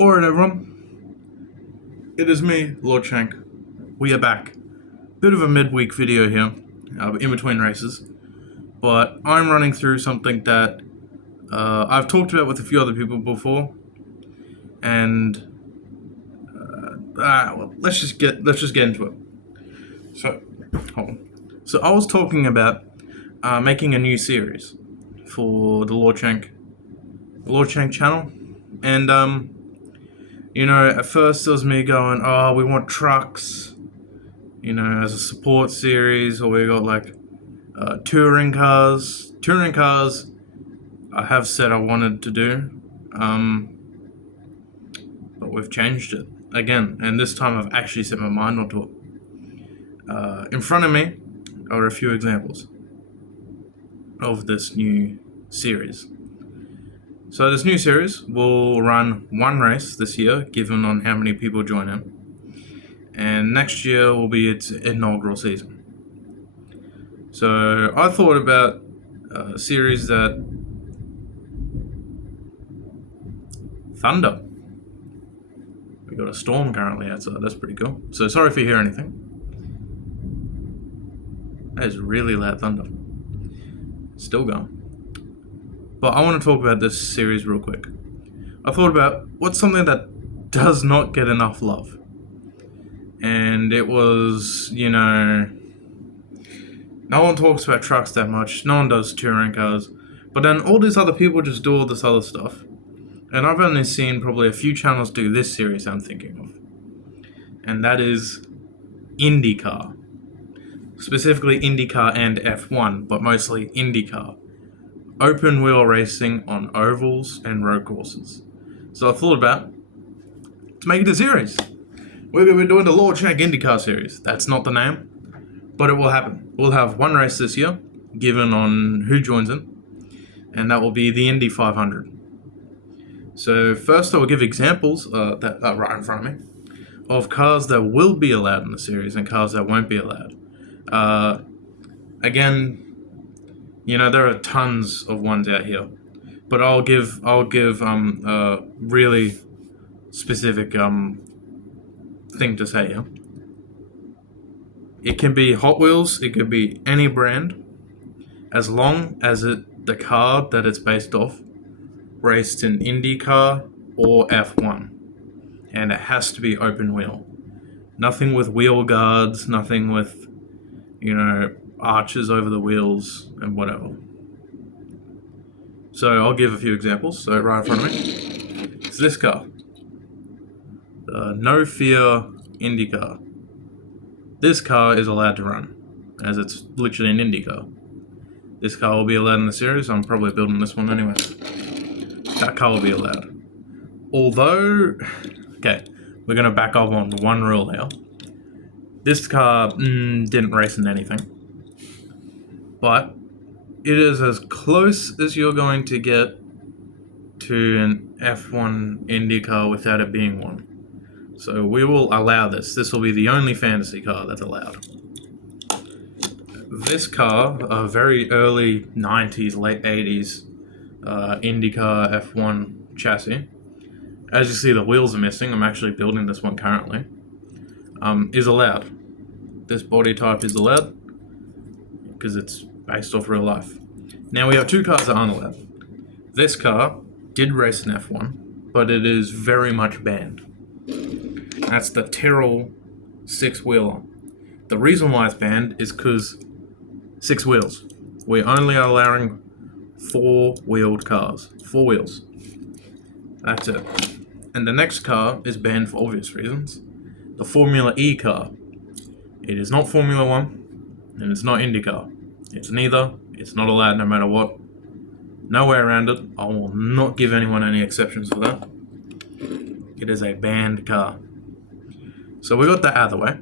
Alright everyone, it is me, Lord Shank. We are back. Bit of a midweek video here, in between races, but I'm running through something that I've talked about with a few other people before, and well, let's just get into it. So, hold on. So I was talking about making a new series for the Lord Shank channel, and you know, at first it was me going, oh, we want trucks, you know, as a support series, or we got like touring cars. Touring cars, I have said I wanted to do, but we've changed it again, and this time I've actually set my mind onto it. In front of me are a few examples of this new series. So this new series will run one race this year, given on how many people join in. And next year will be its inaugural season. So I thought about a series that... Thunder. We got a storm currently outside, that's pretty cool. So sorry if you hear anything. That is really loud thunder. Still going. But I want to talk about this series real quick. I thought about what's something that does not get enough love. And it was, you know, no one talks about trucks that much, no one does touring cars, but then all these other people just do all this other stuff. And I've only seen probably a few channels do this series I'm thinking of. And that is IndyCar. Specifically IndyCar and F1, but mostly IndyCar. Open wheel racing on ovals and road courses. So I thought about to make it a series. We're going to be doing the Lord Shank IndyCar series. That's not the name, but it will happen. We'll have one race this year, given on who joins in, and that will be the Indy 500. So first I will give examples that are right in front of me of cars that will be allowed in the series and cars that won't be allowed. Again, you know, there are tons of ones out here, but I'll give really specific thing to say here. It can be Hot Wheels, it could be any brand, as long as the car that it's based off raced in IndyCar or F1, and it has to be open wheel. Nothing with wheel guards, nothing with, you know, arches over the wheels and whatever. So I'll give a few examples. So right in front of me is this car, the No Fear IndyCar. This car is allowed to run, as it's literally an IndyCar. This car will be allowed in the series. I'm probably building this one anyway. That car will be allowed. Although, okay, we're going to back up on one rule here. This car didn't race in anything. But it is as close as you're going to get to an F1 IndyCar without it being one. So we will allow this. This will be the only fantasy car that's allowed. This car, a very early 90s, late 80s IndyCar F1 chassis. As you see, the wheels are missing. I'm actually building this one currently. Is allowed. This body type is allowed because it's based off real life. Now we have two cars that aren't allowed. This car did race in F1, but it is very much banned. That's the Tyrrell 6-wheeler. The reason why it's banned is because 6 wheels. We're only allowing 4-wheeled cars. 4 wheels. That's it. And the next car is banned for obvious reasons. The Formula E car. It is not Formula 1, and it's not IndyCar. It's neither. It's not allowed no matter what. No way around it. I will not give anyone any exceptions for that. It is a banned car. So we got that out of the way.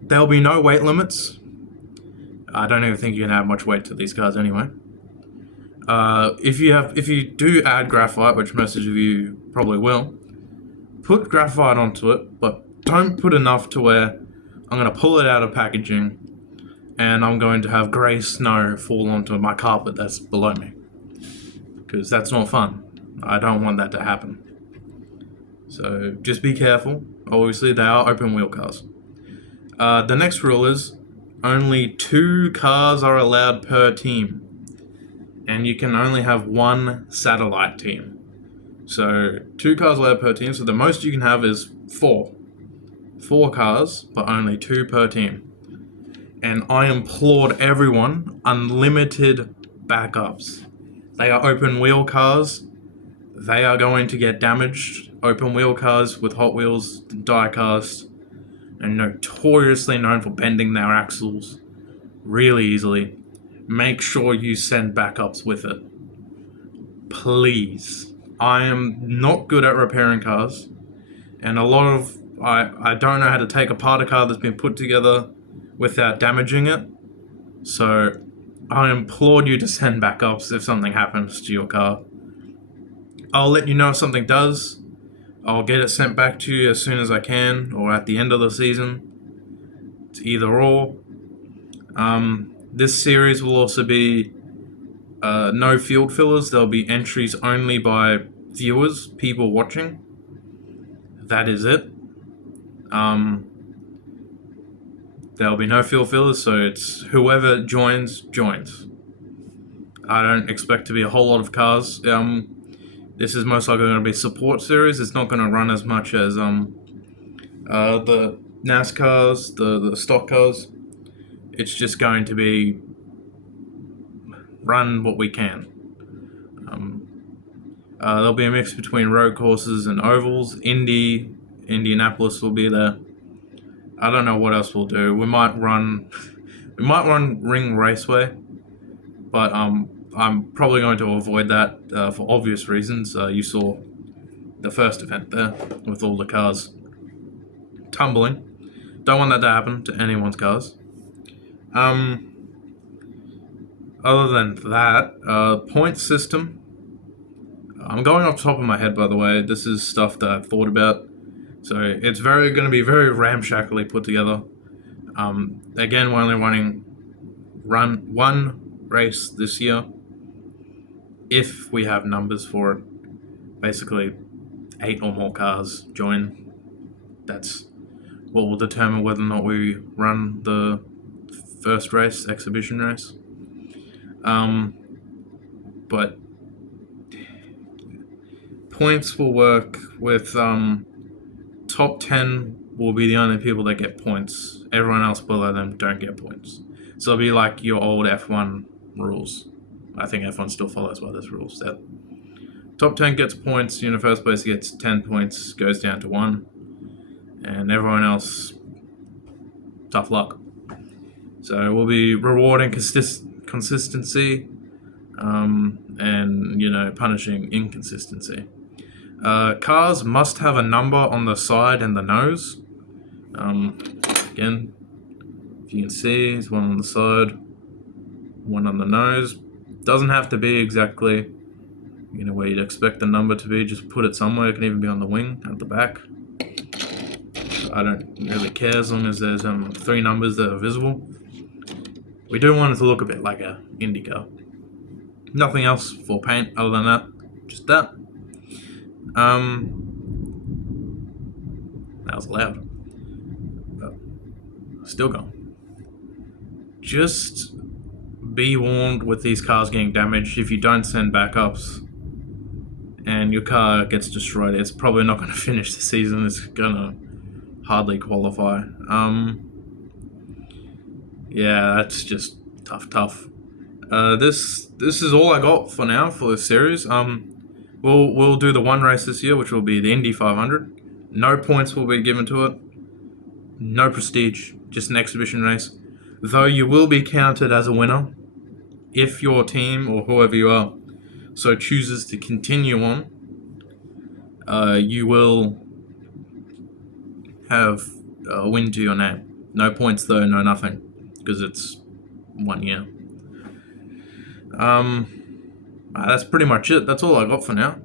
There'll be no weight limits. I don't even think you can add much weight to these cars anyway. If you do add graphite, which most of you probably will, put graphite onto it, but don't put enough to where I'm going to pull it out of packaging and I'm going to have grey snow fall onto my carpet that's below me. Because that's not fun. I don't want that to happen. So just be careful. Obviously, they are open wheel cars. The next rule is only 2 cars are allowed per team, and you can only have 1 satellite team. So 2 cars allowed per team. So the most you can have is 4. 4 cars, but only 2 per team. And I implored everyone, unlimited backups. They are open wheel cars. They are going to get damaged. Open wheel cars with Hot Wheels, die cast, and notoriously known for bending their axles really easily. Make sure you send backups with it. Please. I am not good at repairing cars, and I don't know how to take apart a car that's been put together without damaging it. So I implored you to send backups if something happens to your car. I'll let you know if something does. I'll get it sent back to you as soon as I can, or at the end of the season. It's either or. This series will also be no field fillers. There'll be entries only by viewers, people watching. That is it. There'll be no field fillers, so it's whoever joins. I don't expect to be a whole lot of cars. This is most likely going to be a support series. It's not going to run as much as the NASCARs, the stock cars. It's just going to be run what we can. There'll be a mix between road courses and ovals. Indianapolis will be there. I don't know what else we'll do. We might run Ring Raceway, but I'm probably going to avoid that for obvious reasons. You saw the first event there with all the cars tumbling. Don't want that to happen to anyone's cars. Other than that, point system. I'm going off the top of my head, by the way. This is stuff that I've thought about. So it's going to be very ramshackly put together. Again, we're only run one race this year. If we have numbers for it, basically 8 or more cars join. That's what will determine whether or not we run the first race, exhibition race. But points will work with top 10 will be the only people that get points. Everyone else below them don't get points. So it'll be like your old F1 rules. I think F1 still follows by those rules. That top 10 gets points, first place gets 10 points, goes down to 1. And everyone else, tough luck. So we'll be rewarding consistency and, punishing inconsistency. Cars must have a number on the side and the nose. Again, if you can see, there's one on the side, one on the nose. Doesn't have to be exactly, where you'd expect the number to be. Just put it somewhere. It can even be on the wing, at the back. I don't really care as long as there's 3 numbers that are visible. We do want it to look a bit like a IndyCar. Nothing else for paint other than that. Just that. That was loud. But still going. Just be warned with these cars getting damaged. If you don't send backups and your car gets destroyed, it's probably not going to finish the season. It's going to hardly qualify. Yeah, that's just tough. This is all I got for now for this series. We'll do the one race this year, which will be the Indy 500. No points will be given to it. No prestige, just an exhibition race. Though you will be counted as a winner if your team or whoever you are so chooses to continue on. You will have a win to your name. No points though, no nothing, because it's 1 year. That's pretty much it. That's all I got for now.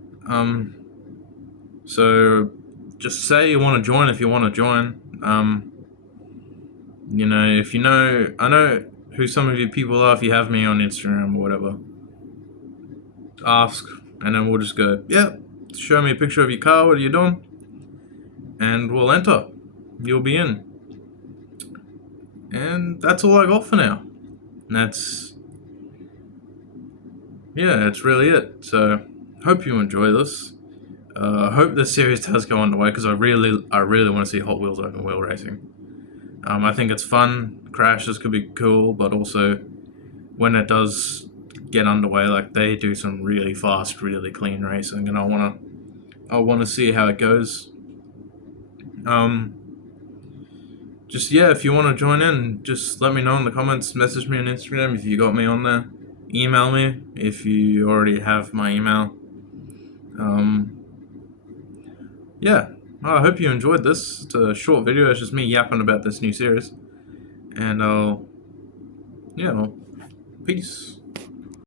So just say you want to join if you want to join. If I know who some of you people are if you have me on Instagram or whatever. Ask, and then we'll just go, yeah, show me a picture of your car, what are you doing? And we'll enter. You'll be in. And that's all I got for now. And that's really it. So, hope you enjoy this. I hope this series does go underway because I really want to see Hot Wheels open wheel racing. I think it's fun. Crashes could be cool, but also when it does get underway, like they do some really fast, really clean racing, and I wanna see how it goes. If you want to join in, just let me know in the comments. Message me on Instagram if you got me on there. Email me if you already have my email. I hope you enjoyed this. It's a short video. It's just me yapping about this new series. And peace.